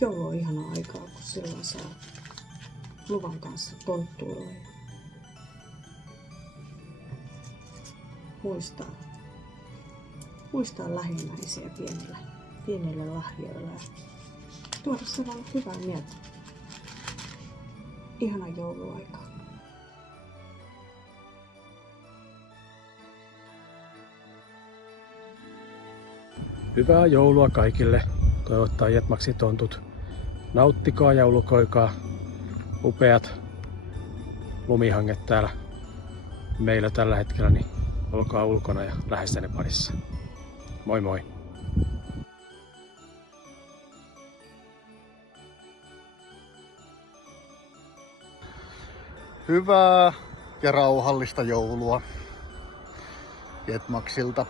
Joulu on ihanaa aikaa, kun silloin saa luvan kanssa tonttuilla ja muistaa lähimmäisiä pienillä lahjoilla ja tuoda sellainen hyvää mieltä. Ihana jouluaika. Hyvää joulua kaikille, toivottaa Jetmaksi tontut. Nauttikaa ja ulkoikaa upeat lumihanget täällä meillä tällä hetkellä, niin olkaa ulkona ja läheistenne parissa. Moi moi! Hyvää ja rauhallista joulua Jetmaksilta.